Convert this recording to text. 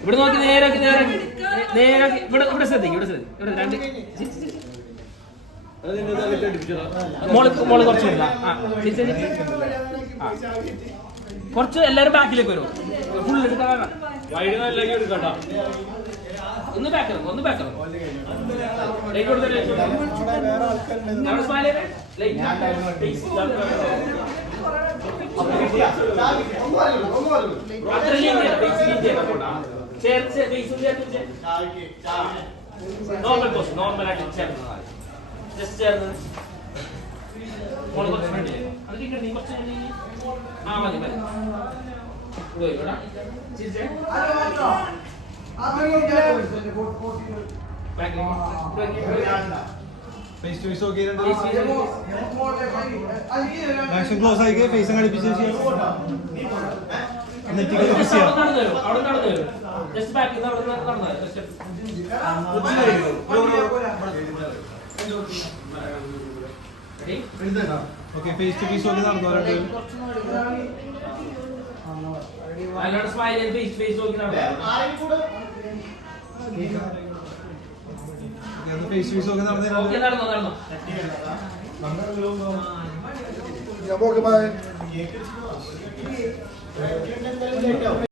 ഇവിടെ നോക്കി നേരെ നോക്കി, നേരെ നോക്കി. നേരെ നോക്കി. ഇവിടെ ഇവിടെ ശ്രദ്ധിക്കും ഇവിടെ ശ്രദ്ധിക്കും ഇവിടെ രണ്ട്. മോൾ മോൾ കുറച്ച്. കുറച്ച് എല്ലാരും ബാക്കിലേക്ക് വരും ഫുള്ള് എടുക്കാൻ ഒന്ന് ബാക്ക് ഇറങ്ങും ഒന്ന് ബാക്ക് ഇറങ്ങും. ലൈറ്റ് ചേർത്ത് വെച്ചേ. Normal pose, normal ആയിട്ട് ചേർന്ന് നിന്നാ മതി. Just ചേർന്ന്. കുറച്ച് ലേക്ക്. അത് ഇങ്ങോട്ട് കുറച്ച് ആ, മതി, മതി. ഫേസ് ടു ഫേസ് നോക്കി Face, face, face. Maximum close ആയി ഫേസ് കളിപ്പിച്ച ശേഷം Just ഫിക്സ് ചെയ്യാം. നടന്ന് അവിടെ നടന്ന് വരും. അവിടെ നിന്ന് നടന്ന്. Just ready? Okay face to face നോക്കി നടന്നു അതിനോട് സ്മൈൽ ചെയ്ത് face, face നോക്കി നടന്നു. ഫേസ് ഫേസ് നോക്കി നടന്നു നടന്നു നടന്നോ. ഞാൻ പോക്കെ